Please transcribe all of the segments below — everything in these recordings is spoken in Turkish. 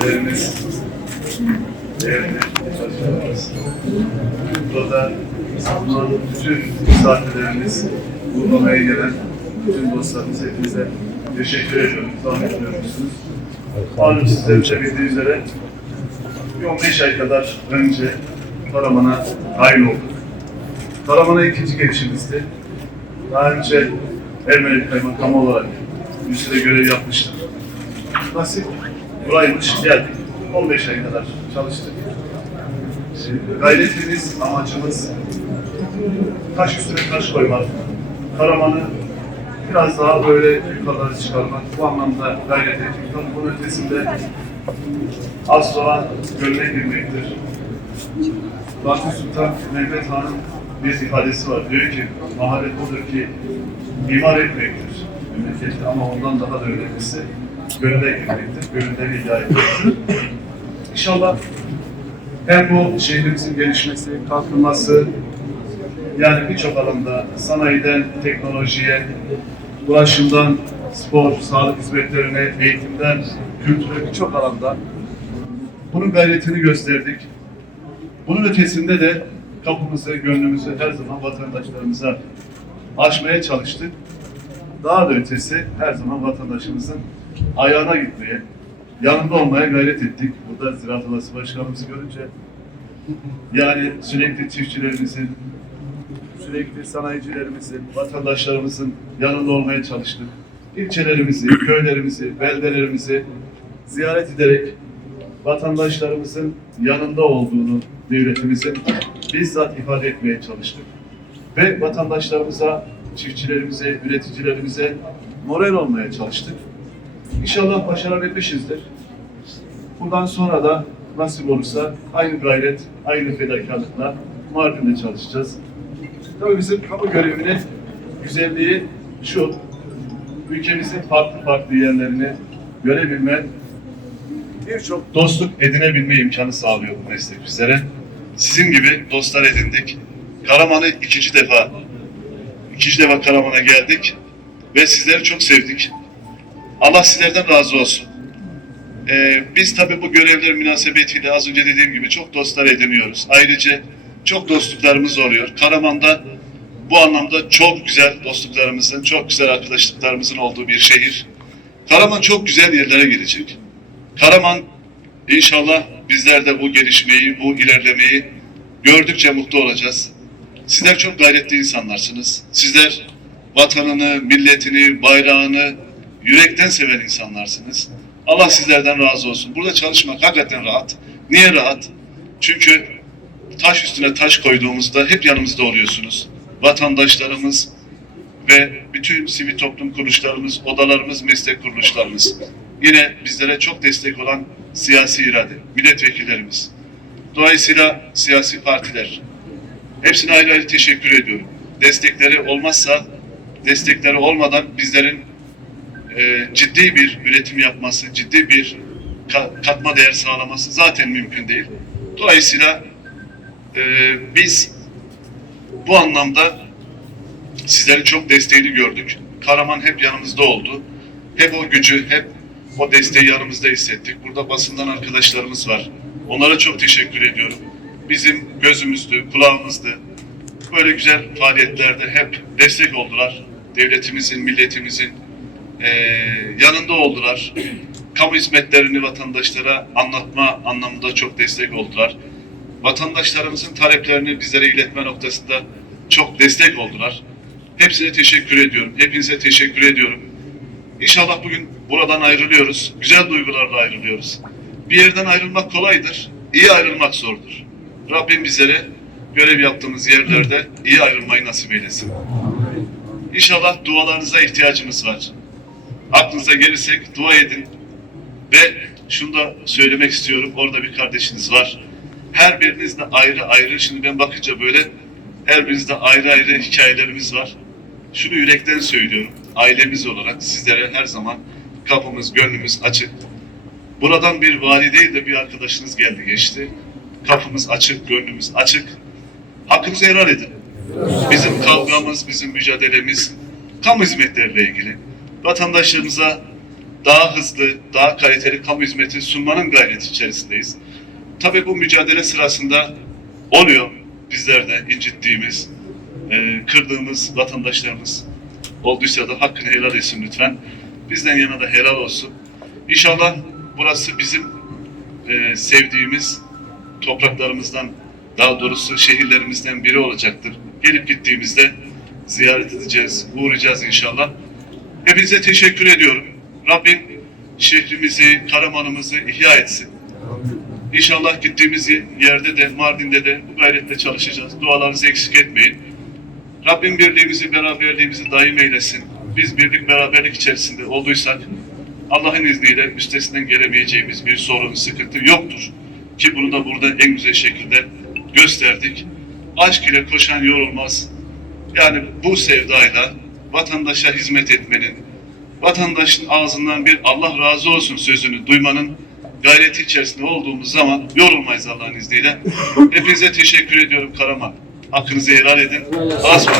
misafirlerimiz, değerli çalışanlarımız, burada bütün misafirlerimiz, bulunmaya gelen bütün dostlarımız hepinize teşekkür ediyorum. Zahmet veriyorsunuz. Malum sizlerin de bildiği üzere bir 15 ay kadar önce Karaman'a dahil olduk. Karaman'a ikinci gelişimizdi. Daha önce Ermeni Kaymakamı olarak bir süre görev yapmıştım. Nasip buraymış, geldik. 15 ay kadar çalıştık. Gayretimiz, amacımız taş üstüne taş koymak. Karaman'ı biraz daha böyle yukarılara çıkarmak. Bu anlamda gayret ettik. Bunun ötesinde az sonra gönle girmektir. Fatih Sultan Mehmet Han'ın bir ifadesi var. Diyor ki, maharet odur ki imar etmektir memleketi ama ondan daha da önemlisi gönüle girmektir, gönülle hidayettir. İnşallah hem bu şehrimizin gelişmesi, kalkınması, yani birçok alanda sanayiden teknolojiye, ulaşımdan spor, sağlık hizmetlerine, eğitimden, kültüre birçok alanda bunun gayretini gösterdik. Bunun ötesinde de kapımızı, gönlümüzü her zaman vatandaşlarımıza açmaya çalıştık. Daha da ötesi her zaman vatandaşımızın ayağına gitmeye, yanında olmaya gayret ettik. Burada Ziraat Odası Başkanımızı görünce yani sürekli çiftçilerimizin, sürekli sanayicilerimizin, vatandaşlarımızın yanında olmaya çalıştık. İlçelerimizi, köylerimizi, beldelerimizi ziyaret ederek vatandaşlarımızın yanında olduğunu devletimizin bizzat ifade etmeye çalıştık. Ve vatandaşlarımıza, çiftçilerimize, üreticilerimize moral olmaya çalıştık. İnşallah başarabilmişizdir. Bundan sonra da nasip olursa aynı gayret, aynı fedakarlıkla Mardin'de çalışacağız. Tabii bizim kamu görevinin güzelliği şu, ülkemizin farklı farklı yerlerini görebilme, birçok dostluk edinebilme imkanı sağlıyor bu meslek bizlere. Sizin gibi dostlar edindik. Karaman'ı ikinci defa, ikinci defa Karaman'a geldik ve sizleri çok sevdik. Allah sizlerden razı olsun. Ee, biz tabii bu görevler münasebetiyle az önce dediğim gibi çok dostlar ediniyoruz. Ayrıca çok dostluklarımız oluyor. Karaman'da bu anlamda çok güzel dostluklarımızın, çok güzel arkadaşlıklarımızın olduğu bir şehir. Karaman çok güzel yerlere gelecek. Karaman inşallah bizler de bu gelişmeyi, bu ilerlemeyi gördükçe mutlu olacağız. Sizler çok gayretli insanlarsınız. Sizler vatanını, milletini, bayrağını yürekten seven insanlarsınız. Allah sizlerden razı olsun. Burada çalışmak hakikaten rahat. Niye rahat? Çünkü taş üstüne taş koyduğumuzda hep yanımızda oluyorsunuz. Vatandaşlarımız ve bütün sivil toplum kuruluşlarımız, odalarımız, meslek kuruluşlarımız. Yine bizlere çok destek olan siyasi irade, milletvekillerimiz. Dolayısıyla siyasi partiler. Hepsine ayrı ayrı teşekkür ediyorum. Destekleri olmazsa, destekleri olmadan bizlerin e, ciddi bir üretim yapması, ciddi bir ka- katma değer sağlaması zaten mümkün değil. Dolayısıyla e, biz bu anlamda sizlerin çok desteğini gördük. Karaman hep yanımızda oldu. Hep o gücü, hep o desteği yanımızda hissettik. Burada basından arkadaşlarımız var. Onlara çok teşekkür ediyorum. Bizim gözümüzdü, kulağımızdı. Böyle güzel faaliyetlerde hep destek oldular. Devletimizin, milletimizin eee, yanında oldular. Kamu hizmetlerini vatandaşlara anlatma anlamında çok destek oldular. Vatandaşlarımızın taleplerini bizlere iletme noktasında çok destek oldular. Hepsine teşekkür ediyorum. Hepinize teşekkür ediyorum. İnşallah bugün buradan ayrılıyoruz. Güzel duygularla ayrılıyoruz. Bir yerden ayrılmak kolaydır. iyi ayrılmak zordur. Rabbim bizlere görev yaptığımız yerlerde iyi ayrılmayı nasip eylesin. İnşallah dualarınıza ihtiyacımız var. Aklınıza gelirsek dua edin. Ve şunu da söylemek istiyorum. Orada bir kardeşiniz var. Her birinizde ayrı ayrı. Şimdi ben bakınca böyle her birinizde ayrı ayrı hikayelerimiz var. Şunu yürekten söylüyorum. Ailemiz olarak sizlere her zaman kapımız, gönlümüz açık. Buradan bir vali de bir arkadaşınız geldi geçti. Kapımız açık, gönlümüz açık. Hakkınızı helal edin. Bizim kavgamız, bizim mücadelemiz kamu hizmetleriyle ilgili. Vatandaşlarımıza daha hızlı, daha kaliteli kamu hizmeti sunmanın gayreti içerisindeyiz. Tabii bu mücadele sırasında oluyor bizlerde incittiğimiz, e, kırdığımız vatandaşlarımız olduysa da hakkını helal etsin lütfen. Bizden yana da helal olsun. İnşallah burası bizim e, sevdiğimiz topraklarımızdan, daha doğrusu şehirlerimizden biri olacaktır. Gelip gittiğimizde ziyaret edeceğiz, uğrayacağız inşallah. Hepinize teşekkür ediyorum. Rabbim şehrimizi, Karaman'ımızı ihya etsin. İnşallah gittiğimiz yerde de, Mardin'de de bu gayretle çalışacağız. Dualarınızı eksik etmeyin. Rabbim birliğimizi, beraberliğimizi daim eylesin. Biz birlik, beraberlik içerisinde olduysak Allah'ın izniyle üstesinden gelemeyeceğimiz bir sorun, sıkıntı yoktur. Ki bunu da burada en güzel şekilde gösterdik. Aşk ile koşan yorulmaz. Yani bu sevdayla vatandaşa hizmet etmenin, vatandaşın ağzından bir Allah razı olsun sözünü duymanın gayreti içerisinde olduğumuz zaman yorulmayız Allah'ın izniyle. Hepinize teşekkür ediyorum Karaman. Hakkınızı helal edin. Asma.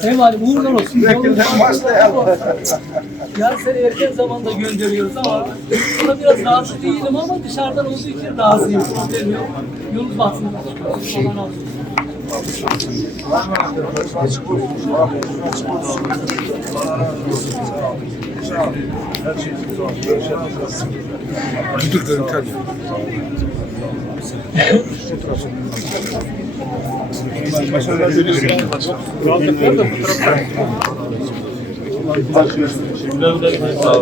Sayın Valim uğurlar olsun. Ya seni erken zamanda gönderiyoruz ama buna biraz razı değilim ama dışarıdan olduğu için razıyım. Problem yok. Yolunuz olsun. Müdür görüntü alıyor. Başarılar diliyorum. Şey Kurallıklar da fotoğraflar. Sağ olun.